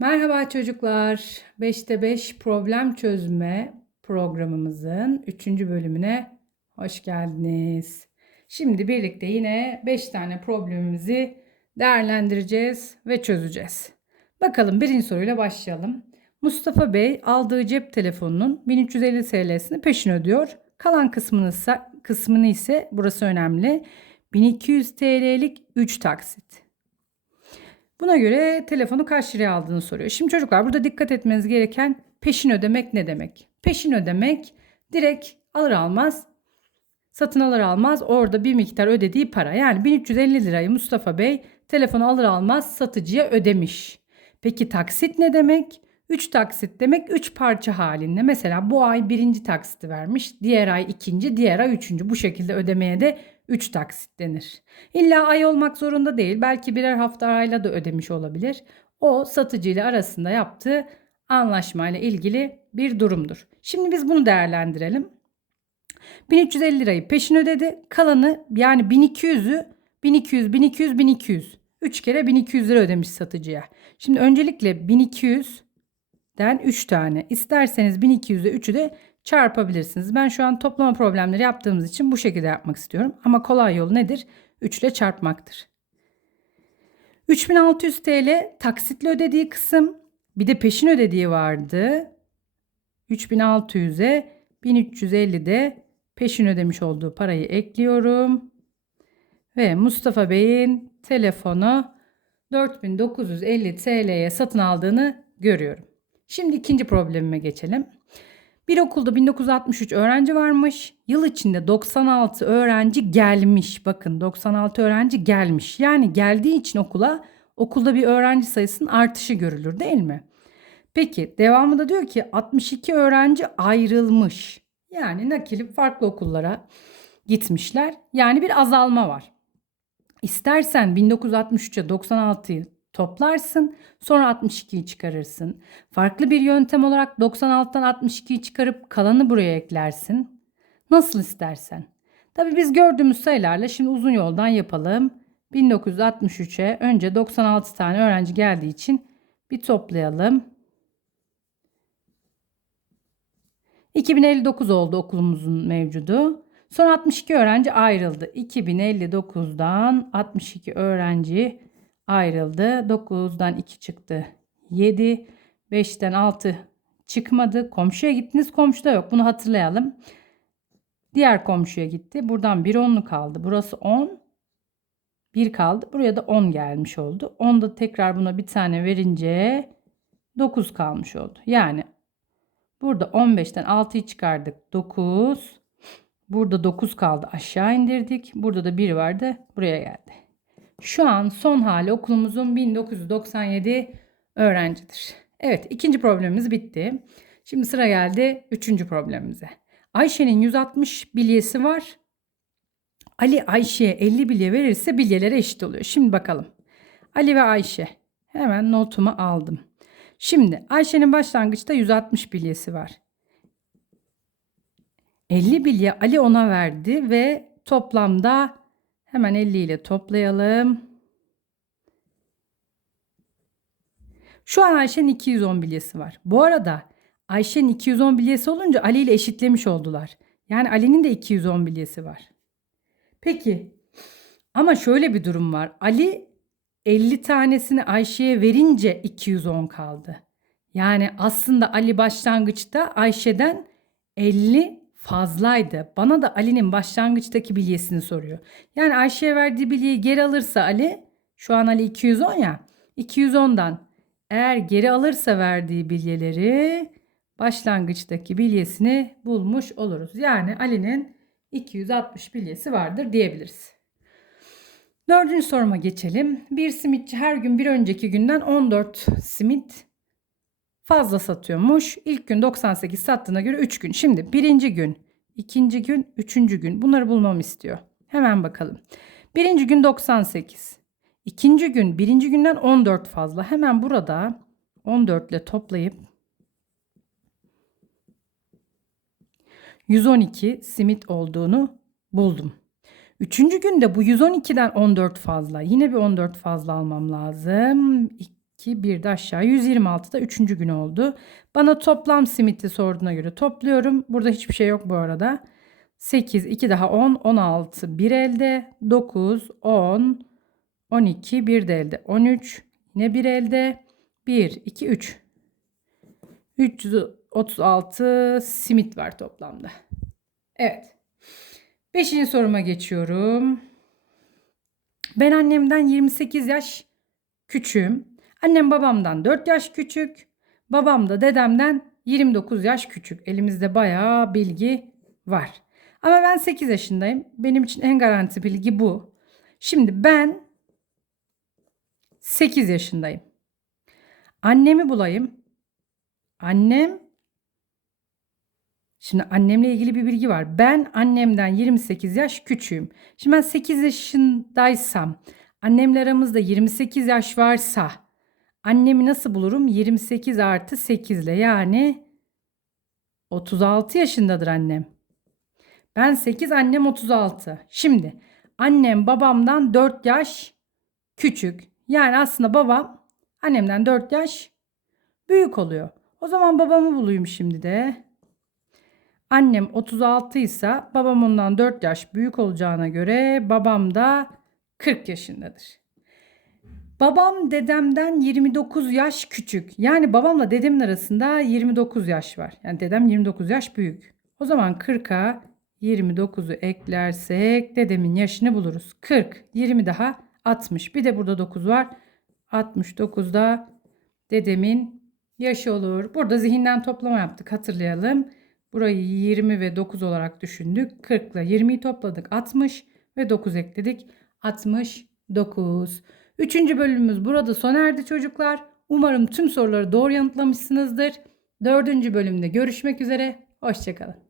Merhaba çocuklar. 5'te 5 problem çözme programımızın 3. bölümüne hoş geldiniz. Şimdi birlikte yine 5 tane problemimizi değerlendireceğiz ve çözeceğiz. Bakalım birinci soruyla başlayalım. Mustafa Bey aldığı cep telefonunun 1350 TL'sini peşin ödüyor. Kalan kısmını ise, kısmını ise burası önemli. 1200 TL'lik 3 taksit. Buna göre telefonu kaç liraya aldığını soruyor. Şimdi çocuklar burada dikkat etmeniz gereken peşin ödemek ne demek? Peşin ödemek direkt alır almaz satın alır almaz orada bir miktar ödediği para. Yani 1350 lirayı Mustafa Bey telefonu alır almaz satıcıya ödemiş. Peki taksit ne demek? 3 taksit demek 3 parça halinde. Mesela bu ay birinci taksiti vermiş, diğer ay ikinci, diğer ay üçüncü. Bu şekilde ödemeye de 3 taksit denir. İlla ay olmak zorunda değil. Belki birer hafta arayla da ödemiş olabilir. O satıcıyla arasında yaptığı anlaşmayla ilgili bir durumdur. Şimdi biz bunu değerlendirelim. 1350 lirayı peşin ödedi. Kalanı yani 1200'ü 1200, 1200, 1200. 3 kere 1200 lira ödemiş satıcıya. Şimdi öncelikle 1200'den 3 tane. İsterseniz 1200'e 3'ü de çarpabilirsiniz. Ben şu an toplama problemleri yaptığımız için bu şekilde yapmak istiyorum. Ama kolay yol nedir? 3 ile çarpmaktır. 3600 TL taksitle ödediği kısım. Bir de peşin ödediği vardı. 3600'e 1350 de peşin ödemiş olduğu parayı ekliyorum. Ve Mustafa Bey'in telefonu 4950 TL'ye satın aldığını görüyorum. Şimdi ikinci problemime geçelim. Bir okulda 1963 öğrenci varmış. Yıl içinde 96 öğrenci gelmiş. Bakın 96 öğrenci gelmiş. Yani geldiği için okula okulda bir öğrenci sayısının artışı görülür değil mi? Peki devamında diyor ki 62 öğrenci ayrılmış. Yani nakilip farklı okullara gitmişler. Yani bir azalma var. İstersen 1963'e 96'yı toplarsın. Sonra 62'yi çıkarırsın. Farklı bir yöntem olarak 96'dan 62'yi çıkarıp kalanı buraya eklersin. Nasıl istersen. Tabii biz gördüğümüz sayılarla şimdi uzun yoldan yapalım. 1963'e önce 96 tane öğrenci geldiği için bir toplayalım. 2059 oldu okulumuzun mevcudu. Son 62 öğrenci ayrıldı. 2059'dan 62 öğrenci ayrıldı. 9'dan 2 çıktı. 7, 5'ten 6 çıkmadı. Komşuya gittiniz komşuda yok. Bunu hatırlayalım. Diğer komşuya gitti. Buradan bir onlu kaldı. Burası 10. 1 kaldı. Buraya da 10 gelmiş oldu. 10'da tekrar buna bir tane verince 9 kalmış oldu. Yani burada 15'ten 6'yı çıkardık. 9. Burada 9 kaldı. Aşağı indirdik. Burada da 1 vardı. Buraya geldi. Şu an son hali okulumuzun 1997 öğrencidir. Evet ikinci problemimiz bitti. Şimdi sıra geldi üçüncü problemimize. Ayşe'nin 160 bilyesi var. Ali Ayşe'ye 50 bilye verirse bilyelere eşit oluyor. Şimdi bakalım. Ali ve Ayşe. Hemen notumu aldım. Şimdi Ayşe'nin başlangıçta 160 bilyesi var. 50 bilye Ali ona verdi ve toplamda hemen 50 ile toplayalım. Şu an Ayşe'nin 210 bilyesi var. Bu arada Ayşe'nin 210 bilyesi olunca Ali ile eşitlemiş oldular. Yani Ali'nin de 210 bilyesi var. Peki ama şöyle bir durum var. Ali 50 tanesini Ayşe'ye verince 210 kaldı. Yani aslında Ali başlangıçta Ayşe'den 50 fazlaydı. Bana da Ali'nin başlangıçtaki bilyesini soruyor. Yani Ayşe'ye verdiği bilyeyi geri alırsa Ali, şu an Ali 210 ya, 210'dan eğer geri alırsa verdiği bilyeleri başlangıçtaki bilyesini bulmuş oluruz. Yani Ali'nin 260 bilyesi vardır diyebiliriz. Dördüncü soruma geçelim. Bir simitçi her gün bir önceki günden 14 simit fazla satıyormuş. İlk gün 98 sattığına göre 3 gün. Şimdi birinci gün, ikinci gün, üçüncü gün bunları bulmamı istiyor. Hemen bakalım. Birinci gün 98. İkinci gün birinci günden 14 fazla. Hemen burada 14 ile toplayıp 112 simit olduğunu buldum. Üçüncü günde bu 112'den 14 fazla. Yine bir 14 fazla almam lazım. 2, 1 de aşağı. 126 da 3. gün oldu. Bana toplam simiti sorduğuna göre topluyorum. Burada hiçbir şey yok bu arada. 8, 2 daha 10, 16, 1 elde. 9, 10, 12, 1 de elde. 13, yine 1 elde. 1, 2, 3. 336 simit var toplamda. Evet. Beşinci soruma geçiyorum. Ben annemden 28 yaş küçüğüm. Annem babamdan 4 yaş küçük. Babam da dedemden 29 yaş küçük. Elimizde bayağı bilgi var. Ama ben 8 yaşındayım. Benim için en garanti bilgi bu. Şimdi ben 8 yaşındayım. Annemi bulayım. Annem Şimdi annemle ilgili bir bilgi var. Ben annemden 28 yaş küçüğüm. Şimdi ben 8 yaşındaysam, annemle aramızda 28 yaş varsa annemi nasıl bulurum? 28 artı 8 ile yani 36 yaşındadır annem. Ben 8, annem 36. Şimdi annem babamdan 4 yaş küçük. Yani aslında babam annemden 4 yaş büyük oluyor. O zaman babamı bulayım şimdi de. Annem 36 ise babam ondan 4 yaş büyük olacağına göre babam da 40 yaşındadır. Babam dedemden 29 yaş küçük. Yani babamla dedemin arasında 29 yaş var. Yani dedem 29 yaş büyük. O zaman 40'a 29'u eklersek dedemin yaşını buluruz. 40, 20 daha 60. Bir de burada 9 var. 69'da dedemin yaşı olur. Burada zihinden toplama yaptık hatırlayalım. Burayı 20 ve 9 olarak düşündük. 40 ile 20'yi topladık 60 ve 9 ekledik. 69. Üçüncü bölümümüz burada sona erdi çocuklar. Umarım tüm soruları doğru yanıtlamışsınızdır. Dördüncü bölümde görüşmek üzere. Hoşçakalın.